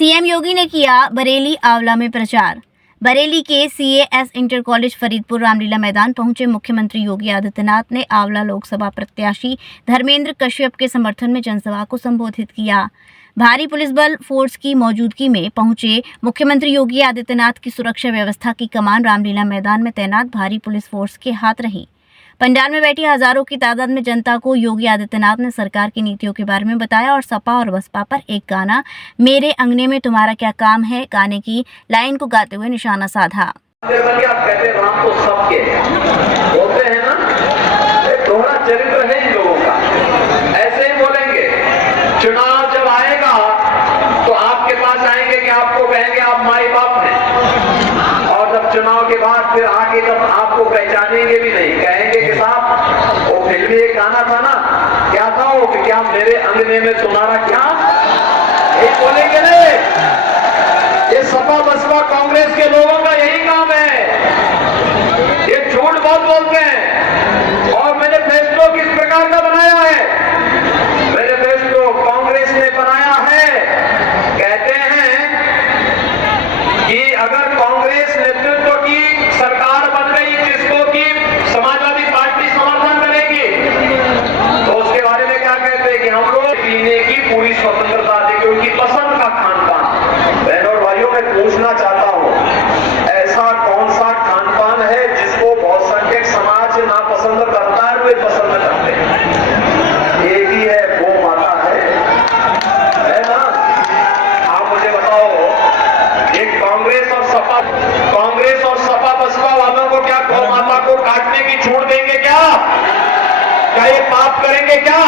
CM योगी ने किया बरेली आंवला में प्रचार। बरेली के CAS inter college Faridpur Ramlila मैदान पहुंचे मुख्यमंत्री योगी आदित्यनाथ ने आंवला लोकसभा प्रत्याशी धर्मेंद्र कश्यप के समर्थन में जनसभा को संबोधित किया। भारी पुलिस बल फोर्स की मौजूदगी में पहुंचे मुख्यमंत्री योगी आदित्यनाथ की सुरक्षा व्यवस्था की कमान रामलीला मैदान में तैनात भारी पुलिस फोर्स के हाथ रही। पंडाल में बैठी हजारों की तादाद में जनता को योगी आदित्यनाथ ने सरकार की नीतियों के बारे में बताया और सपा और बसपा पर एक गाना मेरे अंगने में तुम्हारा क्या काम है गाने की लाइन को गाते हुए निशाना साधा। आप कहते राम तो सबके बोलते हैं ना, दोहरा चरित्र है इन लोगों का। ऐसे ही बोलेंगे, चुनाव जब आएगा तो आपके पास आएंगे कि आपको कहेंगे आप माई बाप हैं, और जब चुनाव के बाद फिर आगे जब आपको पहचानेंगे भी नहीं, कहेंगे कि साहब वो फिल्मी एक गाना था ना, क्या था वो कि क्या मेरे अंगने में तुम्हारा क्या, यही बोलेंगे ना। ये सपा बसपा कांग्रेस के लोगों का यही काम है, ये झूठ बहुत बोलते हैं। और मैनिफेस्टो किस प्रकार का बनाया है? मैनिफेस्टो कांग्रेस ने बनाया है, कहते हैं कि अगर कांग्रेस नेतृत्व की सरकार बन गई जिसको कि समाजवादी पार्टी समर्थन करेगी, तो उसके बारे में क्या कहते हैं कि हम लोग पीने की पूरी स्वतंत्रता देंगे, उनकी पसंद का खान पान। मैं पूछना चाहता हूं, ऐसा कौन सा खान पान है जिसको बहुसंख्यक समाज नापसंद करता है, वे पसंद करते हैं? एक ही है, गौ माता है ना। आप मुझे बताओ, ये कांग्रेस और सपा बसपा वालों को क्या गौ माता को काटने की छूट देंगे क्या? क्या ये पाप करेंगे क्या?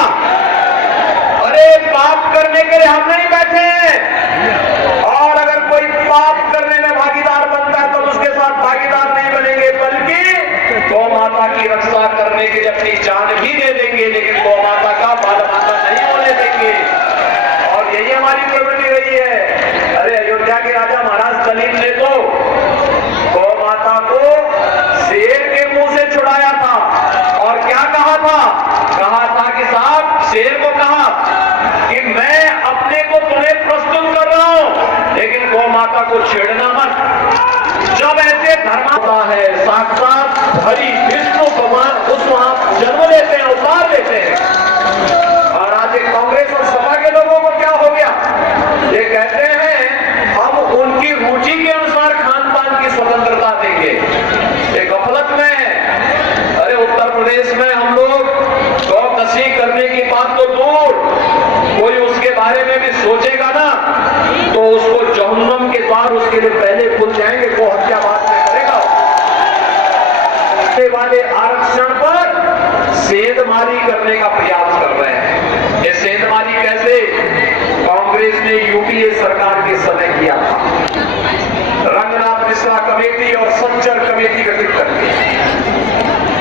अरे पाप करने के लिए हम नहीं बैठे हैं, और अगर कोई पाप करने में भागीदार बनता है तो उसके साथ भागीदार नहीं बनेंगे, बल्कि गौ माता की रक्षा करने के लिए अपनी जान भी दे देंगे, लेकिन गौ माता का बाल माता नहीं होने देंगे। और यही हमारी प्रवृत्ति रही है। अरे अयोध्या के राजा महाराज सलीम ने तो गौ माता को शेर के मुंह से छुड़ाया था, और क्या कहा था? कहा था कि साहब, शेर को कहा कि मैं अपने को तुम्हें प्रस्तुत कर रहा हूं, लेकिन गौ माता को छेड़ना मत। जब ऐसे धर्म होता है, साक्षात हरि विष्णु भगवान उस वहां जन्म लेते हैं, अवतार लेते हैं। और आज कांग्रेस और सपा के लोगों को क्या हो गया? ये कहते हैं हम उनकी रुचि के अनुसार खान पान की स्वतंत्रता देंगे। ये गफलत में है। अरे उत्तर प्रदेश में हम लोग गौ कसी करने की बात तो दूर, कोई उसके बारे में भी सोचेगा ना तो उसको जहन्नम के द्वार उसके लिए पहले खुल जाएंगे, वो हत्या बाद में करेगा। वाले आरक्षण पर सेंधमारी करने का प्रयास कर रहे हैं। ये सेंधमारी कैसे? कांग्रेस ने यूपीए सरकार के समय किया था, रंगनाथ मिश्रा कमेटी और सच्चर कमेटी गठित करके।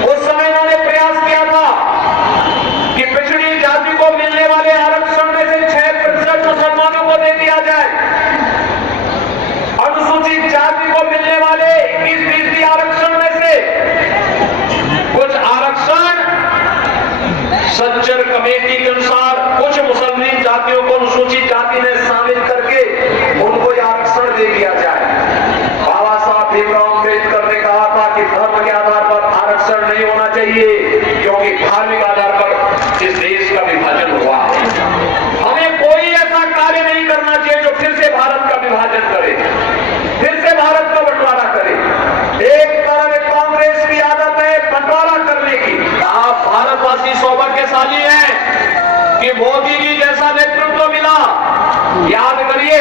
उस समय इन्होंने प्रयास किया था कि पिछड़ी जाति को मिलने वाले आरक्षण में से 6% मुसलमानों को दे दिया जाए, अनुसूचित जाति को मिलने वाले 21% आरक्षण में से कुछ आरक्षण सच्चर कमेटी के अनुसार कुछ मुसलमान जातियों को अनुसूचित जाति में शामिल करके उनको आरक्षण दे दिया जाए। बाबा साहब भीमराव अम्बेडकर ने कहा था कि धर्म के आधार पर आरक्षण नहीं होना चाहिए, क्योंकि धार्मिक आधार पर इस देश का विभाजन हुआ है। हमें कोई ऐसा कार्य नहीं करना चाहिए जो फिर से भारत का विभाजन करे, फिर से भारत का बंटवारा करे। एक तरफ कांग्रेस की आदत है बंटवारा करने की। आप भारतवासी सौभाग्यशाली हैं कि मोदी जी जैसा नेतृत्व मिला। याद करिए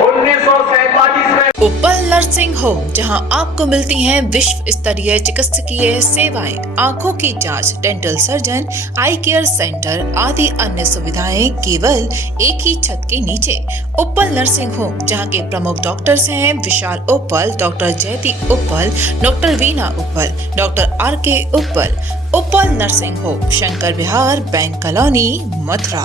1947 में उपल नर्सिंग होम, जहां आपको मिलती हैं विश्व स्तरीय चिकित्सकीय सेवाएं, आंखों की जांच, डेंटल सर्जन, आई केयर सेंटर आदि अन्य सुविधाएं केवल एक ही छत के नीचे। उपल नर्सिंग होम, जहां के प्रमुख डॉक्टर्स हैं विशाल उप्पल, डॉक्टर जयति उप्पल, डॉक्टर वीना उप्पल, डॉक्टर RK उप्पल। उपल नर्सिंग होम, शंकर विहार, बैंक कॉलोनी, मथुरा।